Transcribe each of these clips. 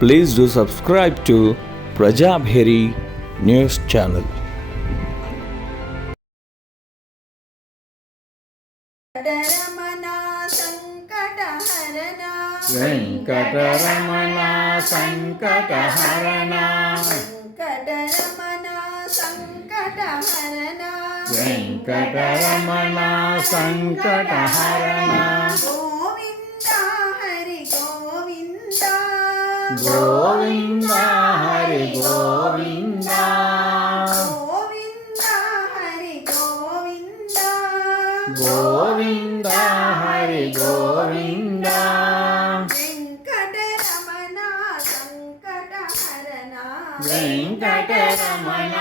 Please do subscribe to Prajabheri News Channel. Venkataramana సంకటహరణ Venkataramana సంకటహరణ Govinda Hari Govinda Govinda Hari Govinda Venkataramana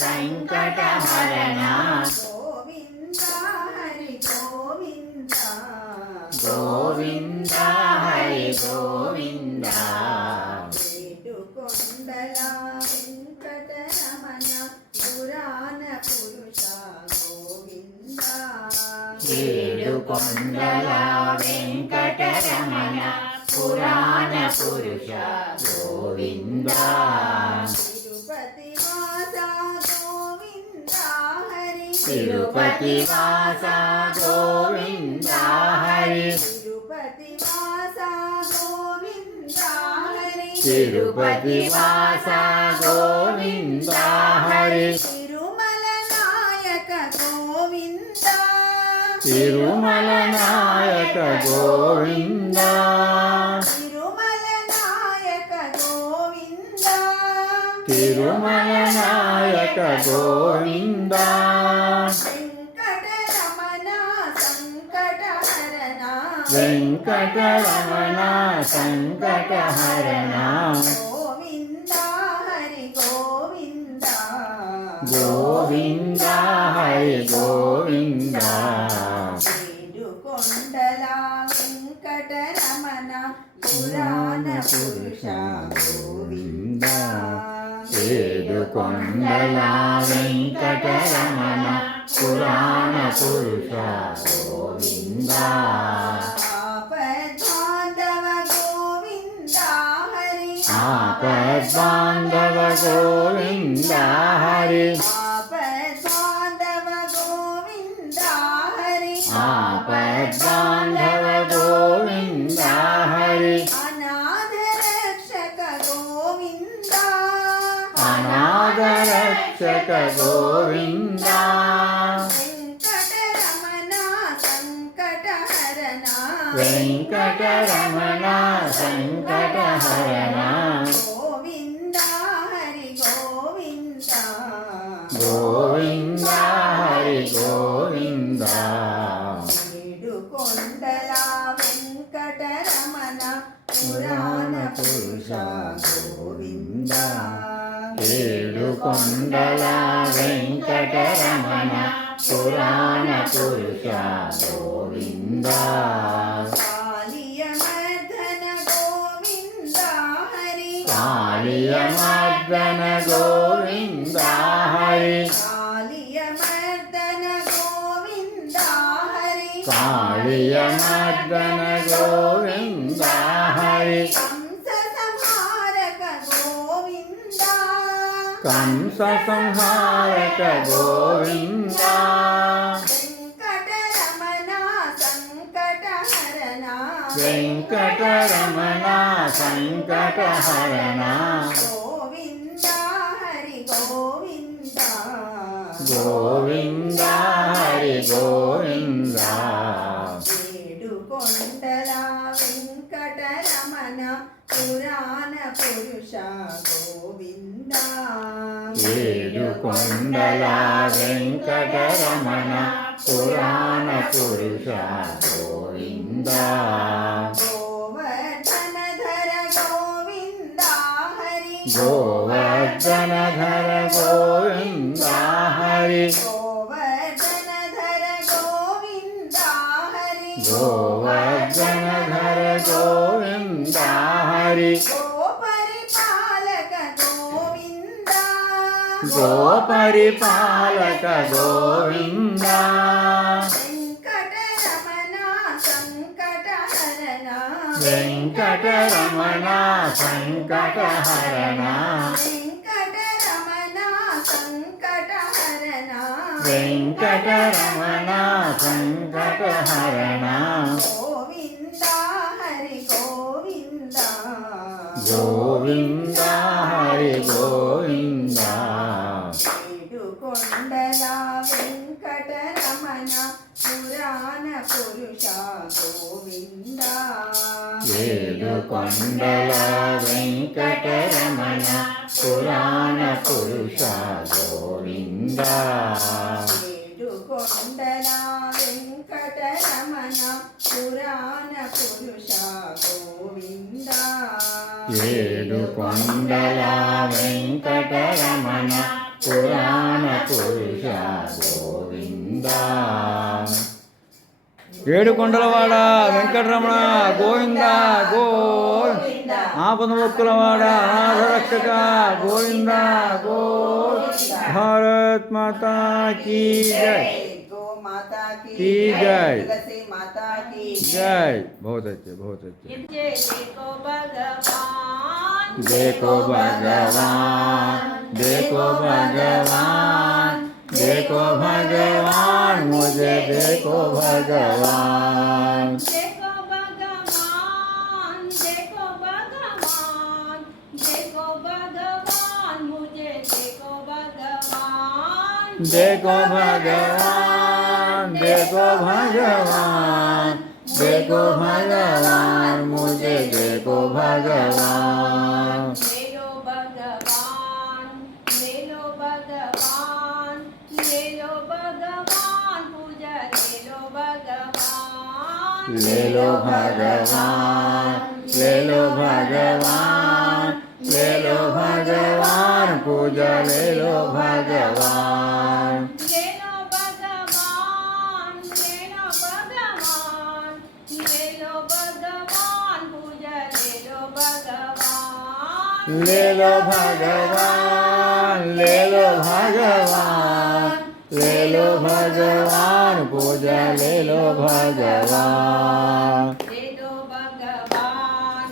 సంకటహరణ Govinda Hari Govinda ఏడుకొండల వెంకటరమణ పురాణ పురుష గోవింద తిరుపతి వాస గోవింద హరి తిరుపతి వాస గోవింద హరి తిరుమల నాయక గోవింద తిరుమల నాయక గోవింద వెంకటరమణ సంకటహరణ గోవింద హరి గోవింద పురాణ పురుష గోవింద ఏడుకొండల వెంకటరమణ పురాణ పురుష గోవింద ఆపద్బాంధవ గోవింద హరి ఆపద్బాంధవ గోవింద హరి అనాథ రక్షక గోవింద వెంకటరమణ సంకటహరణ గోవింద హరి గోవింద పురాణ పురుష గోవింద ఏడుకొండల వెంకటరమణ పురాణ పురుష గోవింద కాళియమర్దన గోవింద హరి కాళియమర్దన గోవింద హరి కంస సంహారక గోవింద వెంకటరమణ సంకటహరణ గోవింద హరి గోవింద ఏడుకొండల వెంకటరమణ పురాణ పురుష గోవింద ఏడుకొండల వెంకటరమణ పురాణ పురుష గోవింద గోవర్ధనధర గోవింద హరి గోవర్ధనధర గోవింద హరి గోపరిపాలక గోవింద వెంకటరమణ సంకటహరణ వెంకటరమణ సంకటహరణ వెంకటరమణ సంకటహరణ గోవింద హరి గోవింద గోవింద హరి గోవింద ఏడుకొండల వెంకటరమణ పురాణ పురుష గోవింద ఏడుకొండల వెంకటరమణ పురాణ పురుష గోవింద ఏడుకొండల వెంకటరమణ పురాణ పురుష గోవింద ఏడుకొండల వెంకటరమణ పురాణ పురుష గోవింద ఏడుకొండలవాడ వెంకటరమణ గోవింద గోవింద ఆపదముక్కులవాడ అనాథరక్షక గోవింద గోవింద భారత్ మాతా కీ జై गो माता की की जय। तुलसी माता की जय बहुत अच्छे बहुत अच्छे देखो भगवान देखो भगवान देखो भगवान देखो भगवान मुझे देखो भगवान देखो भगवान देखो भगवान देखो भगवान मुझे देखो भगवान देखो भगवान देखो भगवान देखो भगवान मुझे देखो भगवान ले लो भगवान ले लो भगवान ले लो भगवान पूजा ले लो भगवान ले लो भगवान ले लो भगवान ले लो भगवान पूजा ले लो भगवान ले लो भगवान ले लो भगवान ले लो भगवान पूजा ले लो भगवान ले लो भगवान ले लो भगवान ले लो भगवान पूजा ले लो भगवान ले दो भगवान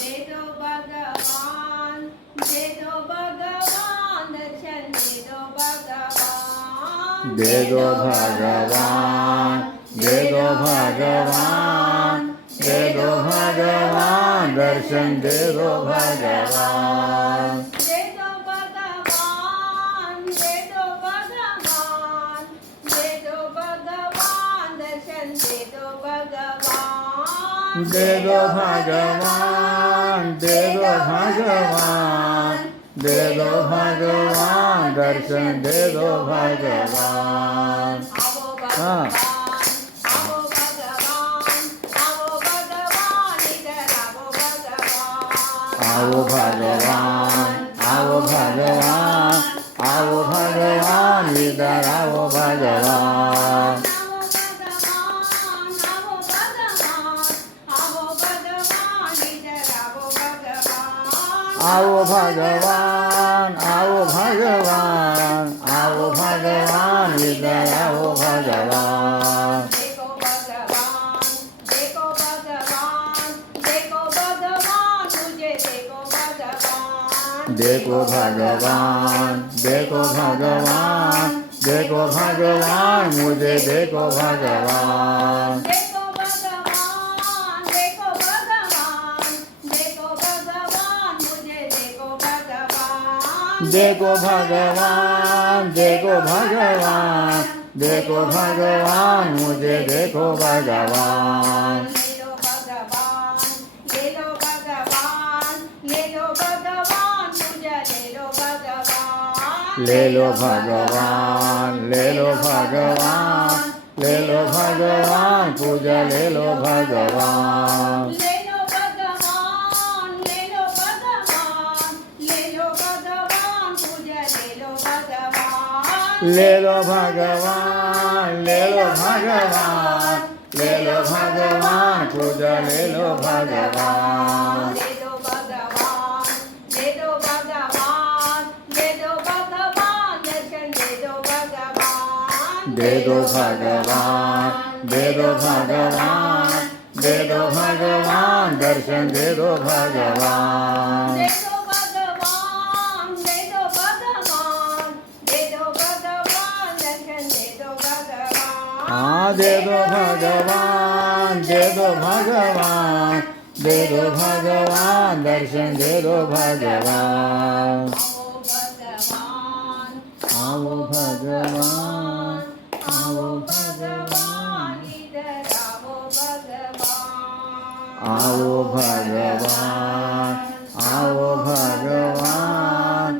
ले दो भगवान दे दो भगवान दर्शन दे दो भगवान दे दो भगवान दे दो भगवान दे दो भगवान दर्शन दे दो भगवान दे दो भगवान दे दो भगवान दे दो भगवान दर्शन दे दो भगवान दे दो भगवान दे दो भगवान दे दो भगवान दर्शन दे दो भगवान आवो हाँ। भगवान आवो भगवान इधर आओ आवो भगवान भगवान आओ भगवान आओ भगवान इधर आओ भगवान आओ भगवान आओ भगवान आओ भगवान इधर आओ भगवान देखो भगवान देखो भगवान देखो भगवान मुझे देखो भगवान देखो भगवान देखो भगवान देखो भगवान मुझे देखो भगवान देखो भगवान देखो भगवान देखो भगवान मुझे देखो भगवान देखो भगवान देखो भगवान देखो भगवान मुझे देखो भगवान ले लो भगवान ले लो भगवान ले लो भगवान पूजा ले लो भगवान ले लो भगवान ले लो भगवान ले लो भगवान पूजा ले लो भगवान ले लो भगवान ले लो भगवान ले लो भगवान पूजा ले लो भगवान ले लो भगवान ले लो भगवान ले लो भगवान पूजा ले लो भगवान ले दो भगवान ले दो भगवान ले दो भगवान दर्शन दे दो भगवान दे दो भगवान दे दो भगवान दे दे दो भगवान दर्शन दे दो भगवान दे दो भगवान दे दो भगवान दे दो भगवान दर्शन दे दो भगवान हाँ दे दो भगवान दे दो भगवान दे दो भगवान दर्शन दे दो भगवान आओ भगवान आओ भगवान आओ भगवान इधर आओ भगवान आओ भगवान आओ भगवान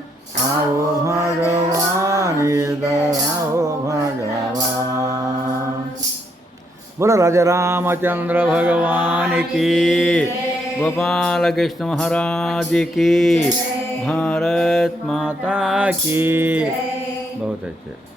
आओ भगवान इधर आओ भगवान बोलो राजा रामचंद्र भगवान की गोपाल कृष्ण महाराज की भारत माता की बहुत अच्छे